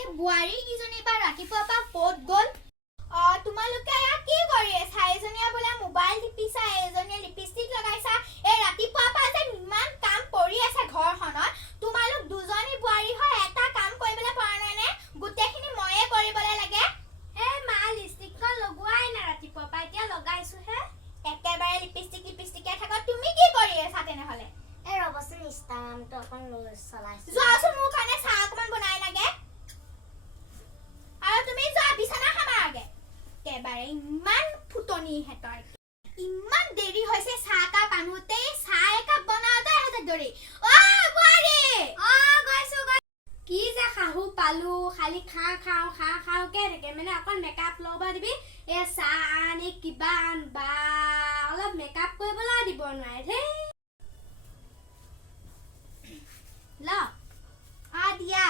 এই বুৱাৰী কিজনী বা ৰাতিপুৱা পৰা ক'ত গ'ল? তোমালোকে এয়া কি কৰি আছা? এজনীয়ে বোলে মোবাইল টিপিছা, এজনীয়ে লিপষ্টিক লগাইছা। এই ৰাতিপুৱা পৰা যে ইমান কাম পৰি আছে ঘৰখনত, তোমালোক দুজনী বুৱাৰী হয় এটা কাম কৰিবলৈ পৰা নাই নে? গোটেইখিনি ময়ে কৰিবলৈ লাগে। এই মা লিপষ্টিকখন লগোৱাই নাই ৰাতিপুৱা পৰা, এতিয়া লগাইছোহে। একেবাৰে লিপষ্টিকে থাকত। তুমি কি কৰি আছা তেনেহ'লে? এই ৰ'বচোন ইনষ্টাগ্ৰামটো অকণ চলাইছো। যোৱাচোন মোৰ কাৰণে চাহ অকণমান বনাই লাগে। আৰু তুমি যোৱা বিছনা সামাৰাগে। একেবাৰে ইমান ফুটনি হেতৰ। ইমান দেৰি হৈছে চাহ কাপ আনোতে, চাহ একাপ বনাওঁতে হেঁতে দেৰি। বুৱাৰী! গৈছো। কি যে শাহু পালো, খালি খাওঁ কে থাকে। মানে অকণ মেকআপ ল'ব দিবি, এই চাহ আন, এই কিবা আন, বা অলপ মেকআপ কৰিবলৈ দিব নোৱাৰে দেই। ল দিয়া।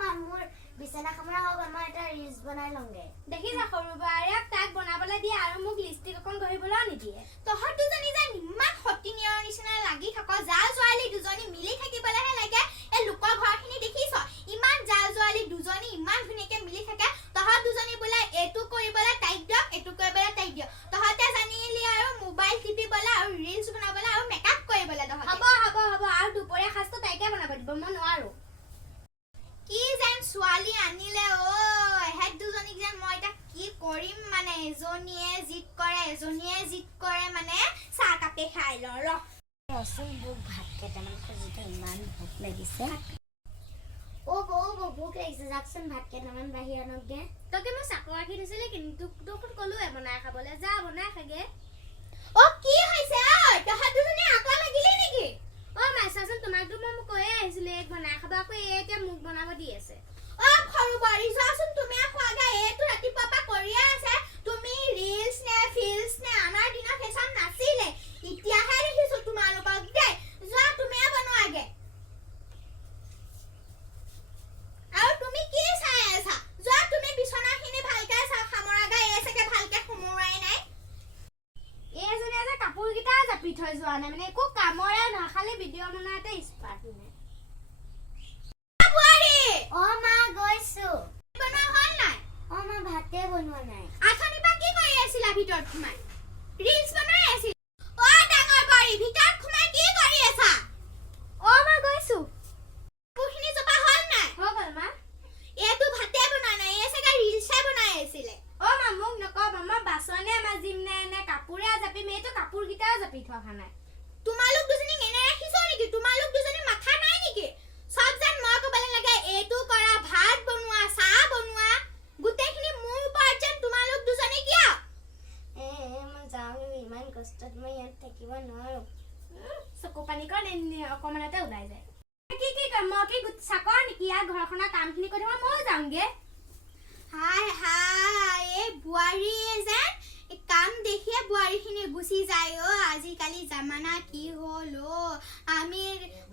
মা মোৰ বিছনা খামৰা হৈ গ'ল, মই এটা ৰিলছ বনাই লওঁগে। দেখিছা সৰু বাৰীক তাক বনাবলৈ দিয়ে আৰু মোক লিপষ্টিক অকণ ঘঁহিবলৈও নিদিয়ে। তহঁত দুজনী যে ইমান সতিনীয়ৰ নিচিনা লাগি থাক, জাল জোৱালী দুজনী মিলি থাকিবলৈহে লাগে। এই লোকৰ ঘৰখিনি দেখিছ, ইমান জাল জোৱালী দুজনী ইমান ধুনীয়াকে মিলি থাকে। তহঁত দুজনী বোলে এইটো কৰিবলৈ তাইক দিয়ক, এইটো কৰিবলৈ তাইক দিয়ক। তহঁতে জানিলি আৰু মোবাইল টিপিবলৈ আৰু ৰিলছ বনাবলৈ আৰু মেকআপ কৰিবলৈ। হ'ব আৰু দুপৰীয়া সাজটো তাইকে বনাব দিব, মই নোৱাৰো। কি যেন ছোৱালী আনিলে এহেত দুজনীক যেন মই এতিয়া কি কৰিম মানে। এজনীয়ে জিদ কৰে মানে। চাহ কাপে খাই ল ৰচোন মোক ভাত কেইটামান খুজিতে ইমান ভোক লাগিছে। ভোক লাগিছে, যাকচোন ভাত কেইটামান বাঢ়ি আনকগে। তই মোক চাকৰ ৰাখি দিছিলি, কিন্তু তোক ক'লোৱে বনাই খাবলৈ, যা বনাই খাগে। কি হৈছে? তহঁত দুজনী আকৌ লাগিলি নেকি? মাই চাচোন, তোমাকতো মই কৈয়ে আহিছিলো এক বনাই খাবা, আকৌ এতিয়া মোক বনাব দি আছে। সৰু বাৰী যোৱাচোন, তুমি খোৱাগা। এইটো ৰাতিপুৱা পৰা কৰিয়ে আছে। তুমি ৰিলছ নে ফিল্ছ নে, আমাৰ দিনত সেইচব নাছিলে। এতিয়াহে দেখিছো তোমালোকক দেই। যোৱা তুমিয়ে বনোৱাগে। আৰু তুমি কি চাই আছা? যোৱা তুমি বিছনাখিনি ভালকে সামৰাগা। চাগে ভালকে সোমোৱাই নাই। এইজনীয়ে যে কাপোৰকেইটা জাপি থৈ যোৱা নাই, মানে একো কামৰে নহয়, খালি ভিডিঅ' বনাওঁতে স্পাৰ্ট নাই। মা গৈছো। বনোৱা হ'ল নাই? মা ভাতে বনোৱা নাই। আথনিৰ পৰা কি কৰি আছিলা ভিতৰত সোমাই? ৰিলছ বনাই আছিল। ডাঙৰ বাৰী, ভিতৰত সোমাই কি কৰি আছা? মা গৈছো। কাপোৰখিনি জপা হ'ল নাই? হৈ গ'ল মা। এইটো ভাতে বনোৱা নাই, এই চাগে ৰিলছে বনাই আছিলে। মা মোক নকবা, মই বাচনে মাজিম নে কাপোৰে জাপিম, এইটো কাপোৰকেইটাও জাপি থোৱা নাই। তোমালোক দুজনী এনে ৰাখিছো নেকি? তোমালোক দুজনী মাথা নাই নেকি? সব যেন মই ক'বলৈ লাগে, এইটো কৰা, ভাত বনোৱা, চাহ বনোৱা, গোটেইখিনি মোৰ ওপৰত যেন তোমালোক দুজনী কিয়? মই যাওঁ, ইমান কষ্টত মই ইয়াত থাকিব নোৱাৰো। চকু পানী অকমানতে ওলাই যায়। কি কৰিম মই? কি চাকৰ নেকি? ইয়াৰ ঘৰখনৰ কামখিনি কৰি দিব, ময়ো যাওঁগে। হাই এই বুৱাৰী যেন কাম দেখিয়ে বুৱাৰীখিনি গুচি যায়। আজিকালি জামানা কি হ'ল? আমি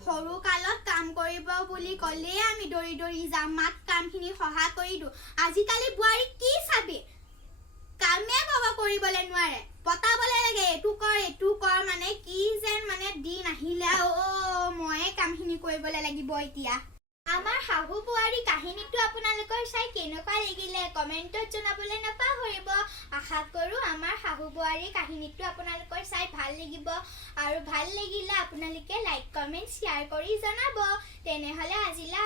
সৰু কালত কাম কৰিব বুলি ক'লে আমি দৌৰি যাম, মাক কামখিনি সহায় কৰি দিওঁ। আজিকালি বুৱাৰী কি চাবি? কামে কৰিবলৈ নোৱাৰে, পতাবলৈ লাগে। এইটো কৰ মানে কি যেন মানে দিন আহিলে। ময়ে কামখিনি কৰিবলৈ লাগিব এতিয়া। আমাৰ শাহু বোৱাৰী কাহিনীটো আপোনালোকৰ চাই কেনেকুৱা লাগিলে কমেণ্টত জনাবলৈ নাপাহৰিব। আশা কৰোঁ আমাৰ শাহু বোৱাৰী কাহিনীটো আপোনালোকৰ চাই ভাল লাগিব। আৰু ভাল লাগিলে আপোনালোকে লাইক কমেণ্ট শ্বেয়াৰ কৰি জনাব। তেনেহ'লে আজিলৈ